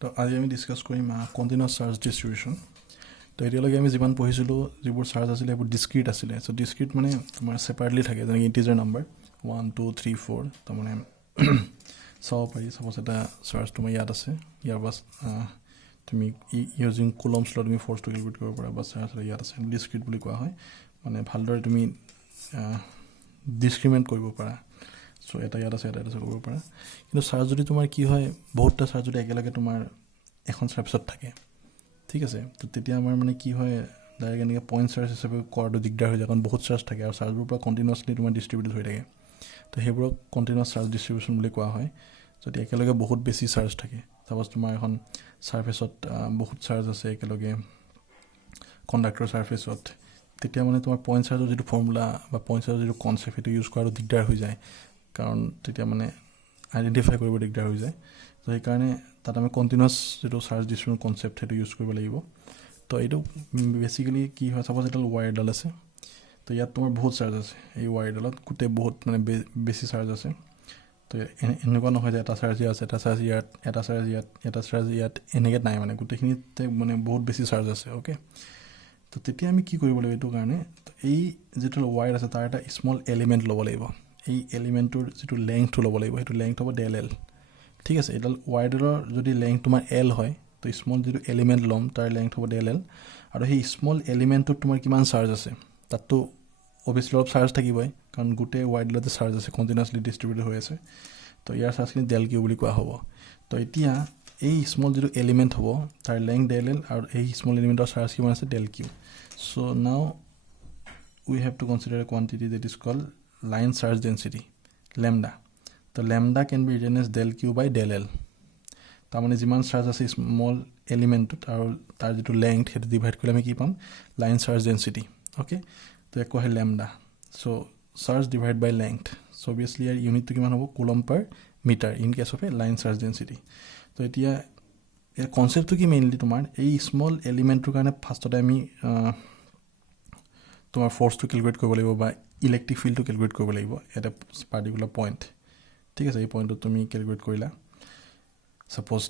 তো আজি আমি ডিছকাছ কৰিম কণ্টিনিউৱাছ চাৰ্জ ডিষ্ট্ৰিবিউশ্যন। তো এতিয়ালৈকে আমি যিমান পঢ়িছিলোঁ যিবোৰ চাৰ্জ আছিলে সেইবোৰ ডিছক্ৰিট আছিলে। চ' ডিছক্ৰিট মানে তোমাৰ ছেপাৰেটলি থাকে, যেনেকৈ ইণ্টিজাৰ নাম্বাৰ 1 2 3 4। তাৰমানে চাব পাৰি, চাপ'জ এটা চাৰ্জ তোমাৰ ইয়াত আছে, ইয়াৰ পৰা তুমি ইউজিং কুলম্বছ ল তুমি ফ'ৰ্চটো কেলকুলেট কৰিব পাৰা, বা চাৰ্জ ইয়াত আছে, ডিছক্ৰিট বুলি কোৱা হয়। মানে ভালদৰে তুমি ডিছক্ৰিমেণ্ট কৰিব পাৰা। চ' এটা ইয়াত আছে, এটা ইয়াত আছে কৰিব পাৰা। কিন্তু চাৰ্জ যদি তোমাৰ কি হয়, বহুতটা চাৰ্জ যদি একেলগে তোমাৰ এখন চাৰ্ভিচত থাকে, ঠিক আছে, তো তেতিয়া আমাৰ মানে কি হয়, ডাইৰেক্ট এনেকৈ পইণ্ট চাৰ্জ হিচাপে কৰাটো দিগদাৰ হৈ যায়, কাৰণ বহুত চাৰ্জ থাকে আৰু চাৰ্জবোৰ পৰা কণ্টিনিউৱাছলি তোমাৰ ডিষ্ট্ৰিবিউট হৈ থাকে। তো সেইবোৰক কণ্টিনিউৱাছ চাৰ্জ ডিষ্ট্ৰিবিউশ্যন বুলি কোৱা হয়। যদি একেলগে বহুত বেছি চাৰ্জ থাকে, চাপ'জ তোমাৰ এখন চাৰ্ফেচত বহুত চাৰ্জ আছে একেলগে, কণ্ডাক্টৰ চাৰ্ফেচত, তেতিয়া মানে তোমাৰ পইণ্ট চাৰ্জৰ যিটো ফৰ্মুলা বা পইণ্ট চাৰ্জৰ যিটো কনচেপ্ট সেইটো ইউজ কৰাটো দিগদাৰ হৈ যায়, কাৰণ তেতিয়া মানে আইডেণ্টিফাই কৰিব দিগদাৰ হৈ যায়। তো সেইকাৰণে তাত আমি কণ্টিনিউৱাছ যিটো চাৰ্জ ডিষ্ট্ৰিবিউশ্যন কনচেপ্ট সেইটো ইউজ কৰিব লাগিব। তো এইটো বেচিকেলি কি হয়, চাপ'জ এডাল ৱায়াৰডাল আছে, তো ইয়াত তোমাৰ বহুত চাৰ্জ আছে, এই ৱায়াৰডালত গোটেই বহুত মানে বেছি চাৰ্জ আছে। তো এনেকুৱা নহয় যে এটা চাৰ্জ ইয়াত আছে, এটা চাৰ্জ ইয়াত, এটা চাৰ্জ ইয়াত, এটা চাৰ্জ ইয়াত, এনেকৈ নাই, মানে গোটেইখিনিতে মানে বহুত বেছি চাৰ্জ আছে। অ'কে, তো তেতিয়া আমি কি কৰিব লাগিব এইটো কাৰণে, এই যিটো ৱায়াৰ আছে তাৰ এটা স্মল এলিমেণ্ট ল'ব লাগিব। এই এলিমেণ্টটোৰ যিটো লেংথটো ল'ব লাগিব, সেইটো লেংথ হ'ব ΔL। ঠিক আছে, এইডাল ৱায়াৰডালৰ যদি লেংথ তোমাৰ L হয়, তো স্মল যিটো এলিমেণ্ট ল'ম তাৰ লেংথ হ'ব ΔL। আৰু সেই স্মল এলিমেণ্টটোত তোমাৰ কিমান চাৰ্জ আছে, তাততো অভিয়াছলি অলপ চাৰ্জ থাকিবই, কাৰণ গোটেই ৱায়াৰডালতে চাৰ্জ আছে, কণ্টিনিউৱাছলি ডিষ্ট্ৰিবিউট হৈ আছে। তো ইয়াৰ চাৰ্জখিনি ΔQ বুলি কোৱা হ'ব। তো এতিয়া এই স্মল যিটো এলিমেণ্ট হ'ব তাৰ লেংথ ΔL আৰু এই স্মল এলিমেণ্টৰ চাৰ্জ কিমান আছে ΔQ। চ' নাও we have to consider a quantity that is called line charge density, lambda. So lambda can be written as del q by del L. তাৰমানে যিমান চাৰ্জ আছে স্মল এলিমেণ্টটোত আৰু তাৰ যিটো লেংথ সেইটো ডিভাইড কৰিলে আমি কি পাম, লাইন চাৰ্জ ডেঞ্চিটি। অ'কে, তো এক কোৱা হয় lambda. So' charge divide by length, so' obviously ইয়াৰ ইউনিটটো কিমান হ'ব, coulomb per metre in case of a line charge density. তো এতিয়া ইয়াৰ কনচেপ্টটো কি মেইনলি তোমাৰ এই স্মল এলিমেণ্টটোৰ কাৰণে ফাৰ্ষ্টতে আমি তোমাৰ ফ'ৰ্চটো কেলকুলেট কৰিব লাগিব বা ইলেক্ট্ৰিক ফিল্ডটো কেলকুলেট কৰিব লাগিব এটা পাৰ্টিকুলাৰ পইণ্ট। ঠিক আছে, এই পইণ্টত তুমি কেলকুলেট কৰিলা, ছাপ'জ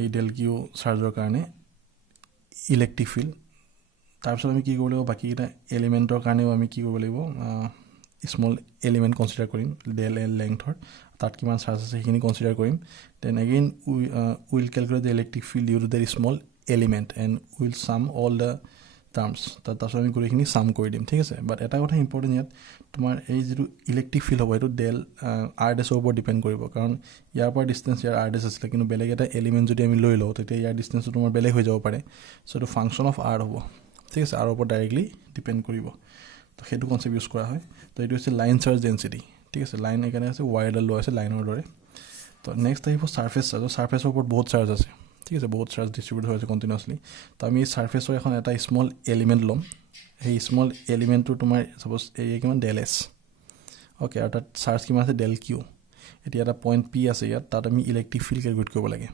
এই ΔQ চাৰ্জৰ কাৰণে ইলেক্ট্ৰিক ফিল্ড। তাৰপিছত আমি কি কৰিব লাগিব, বাকীকেইটা এলিমেণ্টৰ কাৰণেও আমি কি কৰিব লাগিব, স্মল এলিমেণ্ট কনচিডাৰ কৰিম, ΔL লেংথৰ, তাত কিমান চাৰ্জ আছে সেইখিনি কনচিডাৰ কৰিম। Then again will calculate the electric field due to the small element and will sum all the terms. তাৰপাছত আমি গোটেইখিনি চাম কৰি দিম। ঠিক আছে, বাট এটা কথা ইম্পৰ্টেণ্ট ইয়াত, তোমাৰ এই যিটো ইলেক্ট্ৰিক ফিল্ড হ'ব সেইটো আৰ ডেছৰ ওপৰত ডিপেণ্ড কৰিব, কাৰণ ইয়াৰ পৰা ডিষ্টেঞ্চ ইয়াৰ আৰ ডেছ আছিলে, কিন্তু বেলেগ এটা এলিমেণ্ট যদি আমি লৈ লওঁ তেতিয়া ইয়াৰ ডিষ্টেঞ্চটো তোমাৰ বেলেগ হৈ যাব পাৰে। চ' এইটো ফাংচন অফ আৰ হ'ব। ঠিক আছে, আৰৰ ওপৰত ডাইৰেক্টলি ডিপেণ্ড কৰিব। তো সেইটো কনচেপ্ট ইউজ কৰা হয়। তো এইটো হৈছে লাইন চাৰ্জ ডেঞ্চিটি। ঠিক আছে, লাইন এইকাৰণে আছে, ৱায়াৰডাল লোৱা আছে লাইনৰ দৰে। তো নেক্সট আহিব ছাৰ্ফেচ চাৰ্জ। ছাৰ্ফেচৰ ওপৰত বহুত চাৰ্জ আছে। ঠিক আছে, বহুত চাৰ্জ ডিষ্ট্ৰিবিউট হৈ আছে কণ্টিনিউৱাছলি। তো আমি ছাৰ্ফেচৰ এখন এটা স্মল এলিমেণ্ট ল'ম, সেই স্মল এলিমেণ্টটো তোমাৰ ছাপ'জ এৰিয়া কিমান ΔS। অ'কে, আৰু তাত চাৰ্জ কিমান আছে ΔQ। এতিয়া এটা পইণ্ট P আছে ইয়াত, তাত আমি ইলেক্ট্ৰিক ফিল্ড কেলকুলেট কৰিব লাগে।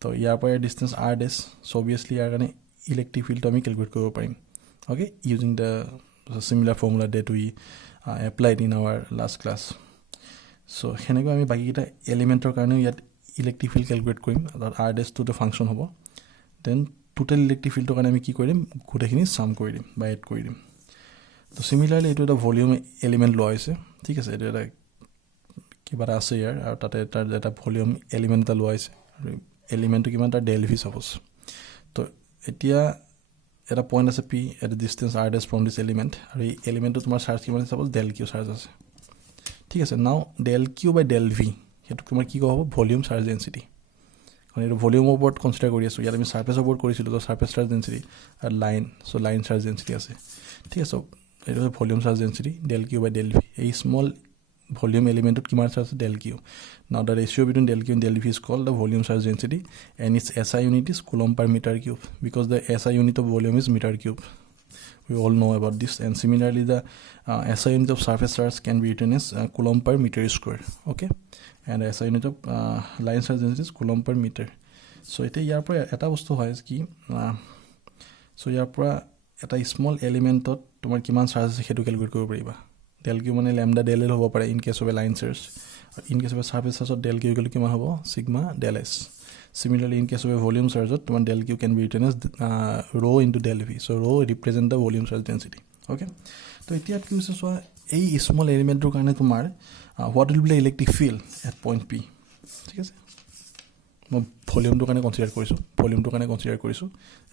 তো ইয়াৰ পৰা ইয়াৰ ডিষ্টেঞ্চ আৰ ডেছ, চ' অভিয়াছলি ইয়াৰ কাৰণে ইলেক্ট্ৰিক ফিল্ডটো আমি কেলকুলেট কৰিব পাৰিম। Okay, using the similar formula that we applied in our last class. So' সেনেকৈ আমি বাকীকেইটা এলিমেণ্টৰ কাৰণেও ইয়াত ইলেক্ট্ৰিক ফিল্ড কেলকুলেট কৰিম, তাত আৰ ডেছটোতো ফাংচন হ'ব। দেন টোটেল ইলেক্ট্ৰিক ফিল্ডৰ কাৰণে আমি কি কৰি দিম, গোটেইখিনি চাম কৰি দিম বা এড কৰি দিম। তো চিমিলাৰলি এইটো এটা ভলিউম এলিমেণ্ট লোৱা হৈছে। ঠিক আছে, এইটো এটা কিবা এটা আছে ইয়াৰ, আৰু তাতে তাৰ এটা ভলিউম এলিমেণ্ট এটা লোৱা হৈছে, আৰু এলিমেণ্টটো কিমান তাৰ ΔV ছাপ'জ। তো এতিয়া এটা পইণ্ট আছে P, এটা distance r dash from this element, আৰু এই এলিমেণ্টটো তোমাৰ চাৰ্জ কিমান আছে, ছাপ'জ ΔQ চাৰ্জ আছে। ঠিক আছে, নাও ΔQ বাই ΔV সেইটো তোমাৰ কি কোৱা হ'ব, ভলিউম চাৰ্জ ডেঞ্চিটি। কাৰণ এইটো ভলিউমৰ ওপৰত কনচিডাৰ কৰি আছোঁ, ইয়াত আমি চাৰ্ফেচৰ ওপৰত কৰিছিলোঁ, তো চাৰ্ফেচ চাৰ্জ ডেঞ্চিটি আৰু লাইন, চ' লাইন চাৰ্জ ডেঞ্চিটি আছে। ঠিক আছে, এইটো হৈছে ভলিউম চাৰ্জ ডেঞ্চিটি ΔQ বাই ΔV। এই স্মল ভলিউম এলিমেণ্টত কিমান চাৰ্জ আছে ΔQ। নাও the ratio' between ΔQ and ΔV is called the volume charge density and its SI unit is coulomb per meter cube, because the SI unit of volume is meter cube. We all know about this. And similarly the SI unit of surface charge can be written as coulomb per meter square. Okay, and SI unit of line charge density is coulomb per meter. So এতিয়া ইয়াৰ পৰা এটা বস্তু হয় কি, চ' ইয়াৰ পৰা এটা small এলিমেণ্টত তোমাৰ কিমান চাৰ্জ আছে সেইটো কেলকুলেট কৰিব পাৰিবা। del q মানে lambda del l হ'ব পাৰে in case of a line search আৰু in case of a surface search del q equal to কিমান হ'ব sigma del s similarly in case of a volume search তোমাৰ del q can be written as rho into del v so rho represent the volume search density okay তো এতিয়া কি হৈছে চোৱা এই small এলিমেন্টৰ কাৰণে তোমাৰ what will be the electric field at point p ঠিক আছে মই ভলিউমটো কাৰণে কনসিডাৰ কৰিছো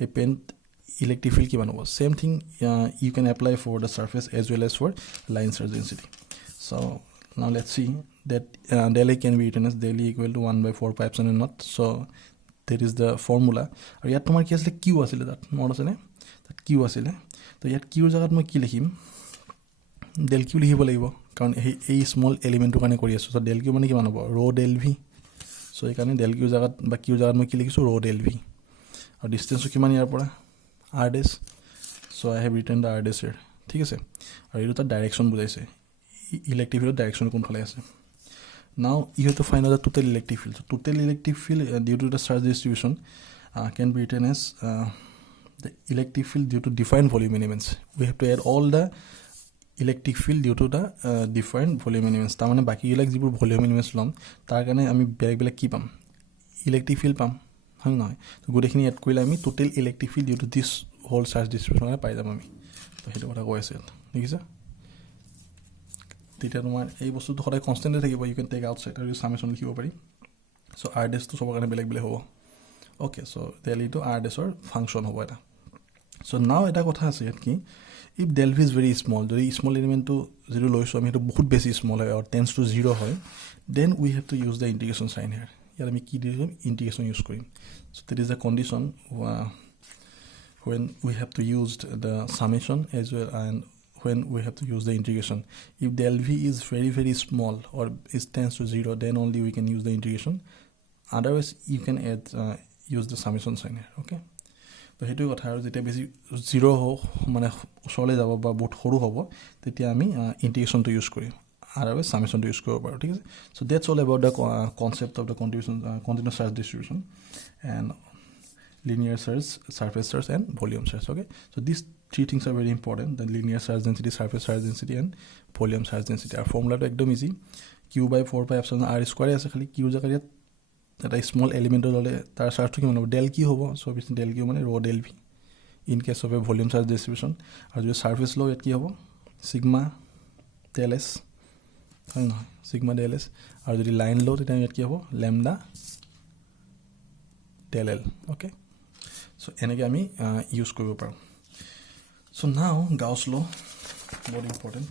এই পেন্ট electric field কিমান হ'ব same thing you can apply for the surface as well as for line search density so now let's see that del A can be written as del E equal to 1 by 4 pi epsilon naught so that is the formula আৰু ইয়াত তোমাৰ কি আছিল q আছিল তাত মনত আছে নে তাত q আছিল তো ইয়াত q ৰ জায়গাত মই কি লিখিম del q লিখিব লাগিব কাৰণ এই স্মল এলিমেন্টৰ কাৰণে কৰি আছো so del q মানে কিমান হ'ব rho del v so এই কাৰণে del q ৰ জায়গাত বা q ৰ জায়গাত মই কি লিখিছো rho del v আৰু ডিসটেন্সটো কিমান ইয়াৰ পৰা r dash so I have written the r dash here ঠিক আছে আৰু এইটো তাৰ ডাইৰেকশন বুজাইছে electric field direction কোন ফালে আছে now you have to find out the total electric field so total electric field due to the charge distribution can be written as the electric field due to defined volume elements we have to add all the electric field due to the defined volume elements তাৰ মানে বাকি ইলেক যিবোৰ volume elements লম তাৰ কাৰণে আমি বেলেগ কি পাম electric field পাম হয় নহয় তো গোটেইখিনি এড কৰিলে আমি total electric field due to this whole charge distribution পাই যাম আমি তো হেতু কথা কৈ আছে ঠিক আছে তেতিয়া তোমাৰ এই বস্তুটো সদায় কনস্ট্যান্টে থাকিব ইউ ক্যান টেক আউটসাইড আৰু সামেশন লিখিব পাৰি সো r dash তো সবৰ কাৰণে বেলেগ হ'ব okay so del E to r dash ৰ ফাংচন হ'ব এটা সো নাও এটা কথা আছে ইয়াত কি if del v is very small যদি small element to 0 লৈছো আমি এটা বহুত বেছি small হয় or tends to 0 হয় then we have to use the integration sign here ইয়াত আমি কি দিম integration use কৰিম so that is the condition when we have to use the summation as well and when we have to use the integration if del v is very small or is tends to 0 then only we can use the integration otherwise you can add use the summation sign here okay তো হেতু কথা আৰু যেটা বেছি 0 মানে ওচৰলে যাব বা বহুত সৰু হ'ব তেতিয়া আমি ইন্টিগ্ৰেশন টো ইউজ কৰিম otherwise summation to use কৰিব পাৰো ঠিক আছে so that's all about the concept of the continuous charge distribution and linear search surface search and volume search okay so these three things are very important the linear charge density surface charge density and volume charge density our formula to ekdom easy q by 4 pi epsilon r square আছে খালি q জায়গাত এটা small element হলে তাৰ চাৰ্জটো কিমান হ'ব del q হ'ব so obviously del q মানে rho del v in case of a volume charge distribution আৰু যদি সাৰফেস ল ইয়াত কি হ'ব sigma del s হয় নহয় sigma del s আৰু যদি লাইন ল তেতিয়া ইয়াত কি হ'ব lambda del l okay so এনেকে আমি ইউজ কৰিব পাৰো so now Gauss law very important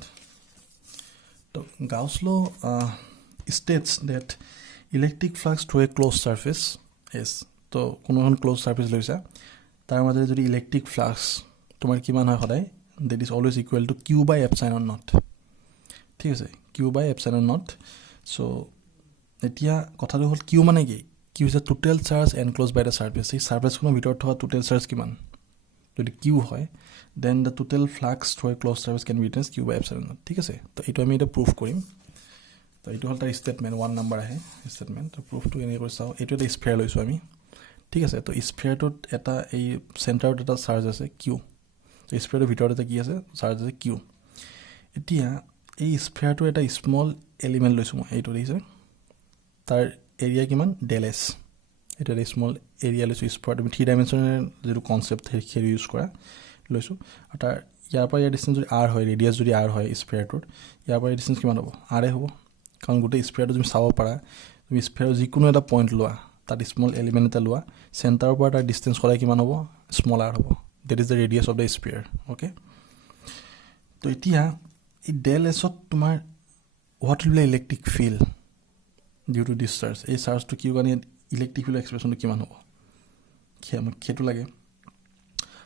so Gauss law states that electric flux through a closed surface is তো কোনো এখন ক্লোজ সারফেস লৈছা তাৰ মাজে যদি ইলেক্ট্ৰিক ফ্লাক্স তোমাৰ কিমান হয় সদায় that is always equal to q by epsilon naught ঠিক আছে q by epsilon naught so এতিয়া কথাটো হল q মানে কি q is the total charge enclosed by the surface এই সাৰফেসখনৰ ভিতৰত থকা total charge কিমান যদি q হয় then the total flux through a closed surface can be written as q by epsilon naught ঠিক আছে তো এটো আমি এটা প্রুফ কৰিম তো এটো হল তাৰ স্টেটমেন্ট 1 নাম্বাৰ আহে স্টেটমেন্ট তো প্ৰুফ টু এনে কৰি চাও এটো এটা স্ফিয়াৰ লৈছো আমি ঠিক আছে তো স্ফিয়াৰটোত এটা এই সেন্টাৰত এটা চাৰ্জ আছে q তো স্ফিয়াৰৰ ভিতৰত এটা কি আছে চাৰ্জ আছে q এতিয়া এই স্ফিয়াৰটো এটা স্মল এলিমেন্ট লৈছো মই এইটো দিছে তাৰ এৰিয়া কিমান del s এটা স্মল এৰিয়া লৈছো স্ফিয়াৰ তুমি 3 ডাইমেনশনাল যেটো কনসেপ্ট হেৰি ইউজ কৰা লৈছো আৰু তাৰ ইয়াৰ পৰা ডিসটেন্স যদি r হয় ৰেডিয়াস যদি r হয় স্ফিয়াৰটোৰ ইয়াৰ পৰা ডিসটেন্স কিমান হ'ব r হ'ব কাৰণ গোটে স্ফিয়াৰটো তুমি চাব পাৰা তুমি স্ফিয়াৰৰ যিকোনো এটা পইণ্ট লোৱা তাত স্মল এলিমেন্ট এটা লোৱা সেন্টাৰৰ পৰা তাৰ ডিসটেন্স কৰা কিমান হ'ব স্মল r হ'ব that is the radius of the sphere okay তো এতিয়া এই del s ত তোমাৰ what will be the electric field due to this charge এই চাৰ্জটো কি কাৰণে ইলেক্ট্ৰিক ফিল্ড এক্সপ্ৰেছনটো কিমান হ'ব খেটো লাগে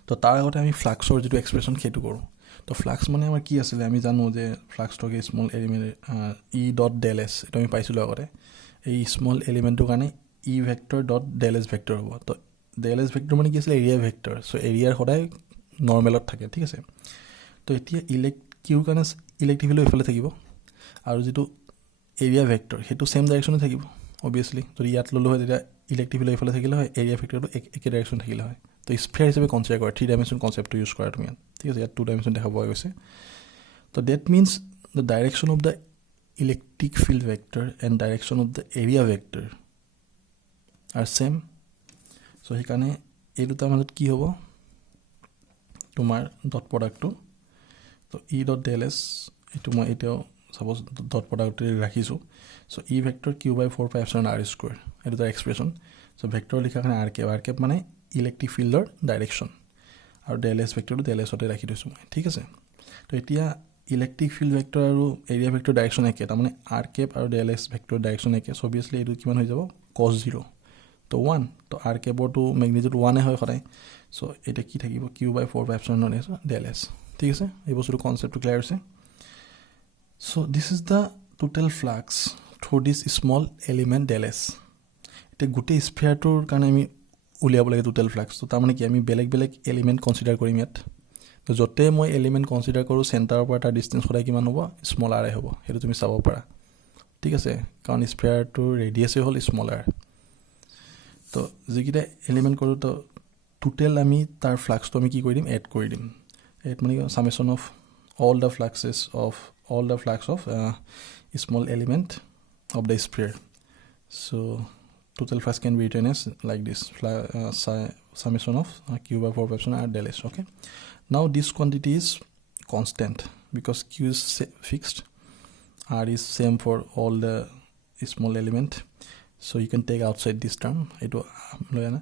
তো তাৰ আগতে আমি ফ্লাক্সৰ যেটো এক্সপ্ৰেছন খেটো কৰো তো ফ্লাক্স মানে আমাৰ কি আছিল আমি জানো যে ফ্লাক্সটোকে small element e dot del s এটা আমি পাইছিলো আগতে এই স্মল এলিমেন্টৰ কাৰণে e vector dot del s vector হ'ব তো del s ভেক্টৰ মানে কি আছিল এৰিয়া ভেক্টৰ সো এৰিয়াৰ সদায় নৰমালত থাকে ঠিক আছে তো এতিয়া কিউৰ কাৰণে ইলেক্ট্ৰিক ফিল্ড ইফালে থাকিব আৰু যেটো এৰিয়া ভেক্টৰ হেতু সেম ডাইৰেকশনে থাকিব obviously যদি ইয়াত ললো হয় তেতিয়া ইলেক্ট্ৰিক ফিল্ড ইফালে থাকিলে হয় এৰিয়া ভেক্টৰটো একে ডাইৰেকশন থাকিলে হয় তো স্ফিয়াৰ হিচাপে কনসিডাৰ কৰা 3 ডাইমেনশন কনসেপ্টটো ইউজ কৰা তুমি ঠিক আছে ইয়াত 2 ডাইমেনশন দেখাব গৈছে তো that means the direction of the electric field vector and direction of the area vector are same. So সেইকাৰণে এই দুটাৰ মাজত কি হ'ব তোমাৰ ডট প্ৰডাক্টটো তো ই ডট ডেল এছ এইটো মই এতিয়াও সাপোজ ডট প্ৰডাক্টটো ৰাখিছোঁ সো ই ভেক্টৰ কিউ বাই 4 পাই এপচিলন আৰ স্কোৱাৰ এইটো তাৰ এক্সপ্ৰেশ্যন সো ভেক্টৰ লিখাৰ কাৰণে আৰ কেপ মানে ইলেক্ট্ৰিক ফিল্ডৰ ডাইৰেকশ্যন আৰু ডেল এছ ভেক্টৰটো ডেল এছতে ৰাখি থৈছোঁ মই ঠিক আছে তো এতিয়া ইলেক্ট্ৰিক ফিল্ড ভেক্টৰ আৰু এৰিয়া ভেক্টৰ ডাইৰেকশ্যন একে তাৰমানে আৰ কেপ আৰু ডেল এছ ভেক্টৰ ডাইৰেকশ্যন একে সো অবভিয়াছলি এইটো কিমান হৈ যাব কছ 0 তো 1 তো আৰ কেপৰটো মেগনিটিউড 1 হয় সদায় সো এটা কি থাকিব কিউ বাই 4 পাই এপচিলন এছ ডেল এছ ঠিক আছে এই বস্তুটো কনসেপ্টটো ক্লিয়াৰ হৈছে so this is the total flux through this small element del s এটা গোটেই স্ফিয়াৰটোৰ কাৰণে আমি উলিয়াব লাগে টোটাল ফ্লাক্স তো তাৰমানে কি আমি বেলেগ বেলেগ এলিমেণ্ট কনচিডাৰ কৰিম ইয়াত তো যতে মই এলিমেণ্ট কনচিডাৰ কৰোঁ চেণ্টাৰৰ পৰা তাৰ ডিষ্টেঞ্চ সদায় কিমান হ'ব স্মল আৰ হ'ব সেইটো তুমি চাব পাৰা ঠিক আছে কাৰণ স্ফিয়াৰটোৰ ৰেডিয়াছেই হ'ল স্মল আৰ তো যিকেইটা এলিমেণ্ট কৰোঁ তো টোটেল আমি তাৰ ফ্লাক্সটো আমি কি কৰি দিম এড কৰি দিম এড মানে সামেশ্যন of all the flux of small element of the sphere. So total flux can be written as like this summation of q by 4 epsilon r del s. Okay, now this quantity is constant because q is fixed, r is same for all the small element, so you can take outside this term eto loyana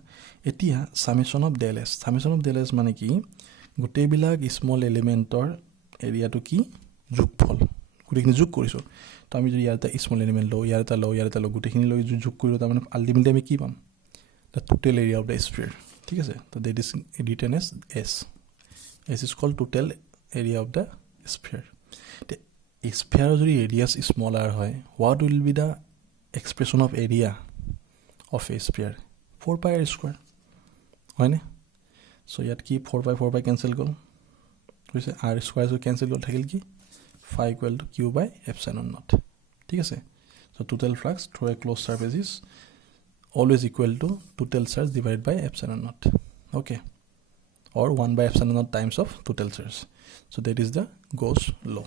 etia summation of del s mane ki gote bilak small elementor এৰিয়াটো কি যোগফল গোটেইখিনি যোগ কৰিছোঁ তো আমি যদি ইয়াৰ এটা স্মল এলিমেণ্ট লওঁ ইয়াৰ এটা লওঁ গোটেইখিনি লৈ যোগ কৰিলোঁ তাৰমানে আল্টিমেটলি আমি কি পাম the total area of the sphere ঠিক আছে তো that is written as as is called total area of the sphere স্ফিয়াৰৰ যদি ৰেডিয়াছ স্মল আৰ হয় what will be the expression of area of a sphere 4 pi R square হয়নে চ' ইয়াত কি 4 পাই কেঞ্চেল গ'ল কৈছে আৰ স্কোৱাৰ কেঞ্চেল কৰি থাকিল কি 5 equal to q by epsilon naught ঠিক আছে so' total flux through a closed surface is always equal to total charge divide by epsilon naught okay or 1 by epsilon naught times of total charge so' that is the Gauss law.